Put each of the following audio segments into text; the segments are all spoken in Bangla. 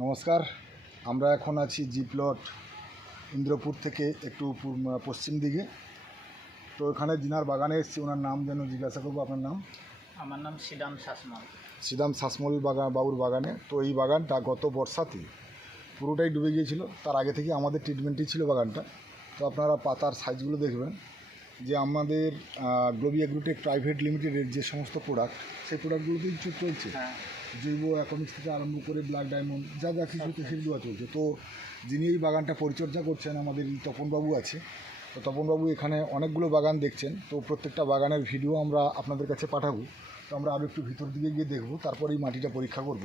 নমস্কার। আমরা এখন আছি জি প্লট ইন্দ্রপুর থেকে একটু পশ্চিম দিকে। তো এখানে জিনার বাগানে এসেছি ওনার নাম যেন জিজ্ঞাসা করব আপনার নাম? আমার নাম শ্রীরাম শাসমল। সিদাম শাসমল বাগান বাবুর বাগানে। তো এই বাগানটা গত বর্ষাতে পুরোটাই ডুবে গিয়েছিল। তার আগে থেকে আমাদের ট্রিটমেন্টই ছিল বাগানটা। তো আপনারা পাতার সাইজগুলো দেখবেন যে আমাদের গ্লোবি এগ্রোটেক প্রাইভেট লিমিটেডের যে সমস্ত প্রোডাক্ট সেই প্রোডাক্টগুলোতেই চ- চলছে। হ্যাঁ। জৈব অ্যাকনিক্স থেকে আরম্ভ করে ব্ল্যাক ডায়মন্ড যা যা কিছু সেগুলো চলছে তো যিনি এই বাগানটা পরিচর্যা করছেন, আমাদের তপনবাবু আছে। তো তপনবাবু এখানে অনেকগুলো বাগান দেখছেন। তো প্রত্যেকটা বাগানের ভিডিও আমরা আপনাদের কাছে পাঠাবো। তো আমরা আরও একটু ভিতর দিকে গিয়ে দেখব তারপর এই মাটিটা পরীক্ষা করব।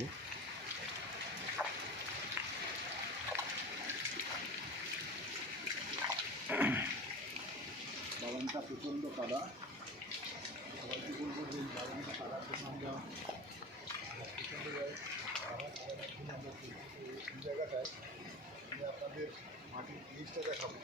বাগানটা প্রচণ্ড কাদা। বাগানটা কাদার এই জায়গাটায় আমি আপনাদের মাটির জিনিসটা দেখাবো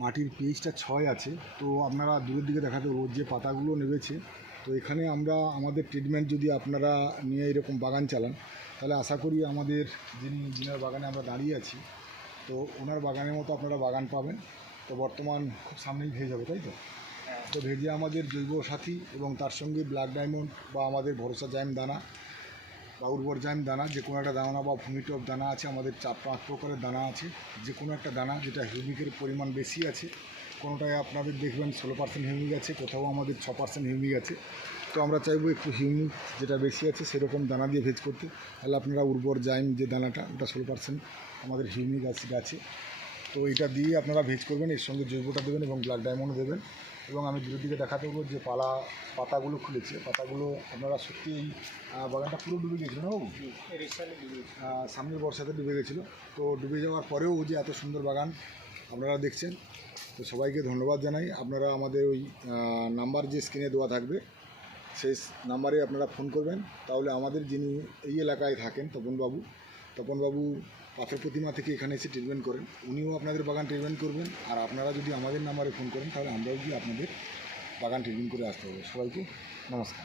মাটির পিএইচটা ছয় আছে তো আপনারা দূরের দিকে দেখাতে পারব যে পাতাগুলো নেমেছে তো এখানে আমরা আমাদের ট্রিটমেন্ট যদি আপনারা নিয়ে এরকম বাগান চালান তাহলে আশা করি আমাদের যিনি যিনার বাগানে আমরা দাঁড়িয়ে আছি তো ওনার বাগানের মতো আপনারা বাগান পাবেন তো বর্তমান খুব সামনেই ভেজে যাবে তাই তো? হ্যাঁ। তো ভেজে আমাদের জৈব সাথী এবং তার সঙ্গে ব্ল্যাক ডায়মন্ড বা আমাদের ভরসা জাইম দানা বা উর্বর জাইম দানা, যে কোনো একটা দানা বা ভূমিটপ দানা আছে, আমাদের চার পাঁচ প্রকারের দানা আছে। যে কোনো একটা দানা যেটা হিউমিকের পরিমাণ বেশি আছে কোনোটায় আপনাদের দেখবেন ষোলো পার্সেন্ট হিউমিক আছে, কোথাও আমাদের ছ পার্সেন্ট হিউমিক আছে। তো আমরা চাইব একটু হিউমিক যেটা বেশি আছে, সেরকম দানা দিয়ে ভেজ করতে। তাহলে আপনারা উর্বর জাইম যে দানাটা, ওটা ষোলো পার্সেন্ট আমাদের হিউমিক অ্যাসিড আছে। তো এটা দিয়ে আপনারা ভেজ করবেন এর সঙ্গে জৈবটা দেবেন এবং ব্ল্যাক ডায়মন্ড দেবেন। এবং আমি দূরের দিকে দেখাতে পারব যে পালা পাতাগুলো খুলেছে। পাতাগুলো আপনারা সত্যি এই বাগানটা পুরো ডুবে গিয়েছিল না বাবু? সামনের বর্ষাতে ডুবে গেছিল। তো ডুবে যাওয়ার পরেও যে এত সুন্দর বাগান আপনারা দেখছেন তো সবাইকে ধন্যবাদ জানাই। আপনারা আমাদের ওই নাম্বার যে স্ক্রিনে দেওয়া থাকবে সেই নাম্বারে আপনারা ফোন করবেন। তাহলে আমাদের যিনি এই এলাকায় থাকেন তপনবাবু তপনবাবু পাথর প্রতিমা থেকে এখানে এসে ট্রিটমেন্ট করেন। উনিও আপনাদের বাগান ট্রিটমেন্ট করবেন। আর আপনারা যদি আমাদের নাম্বারে ফোন করেন, তাহলে আমরাও গিয়ে আপনাদের বাগান ট্রিটমেন্ট করে আসতে হবে। সবাইকে নমস্কার।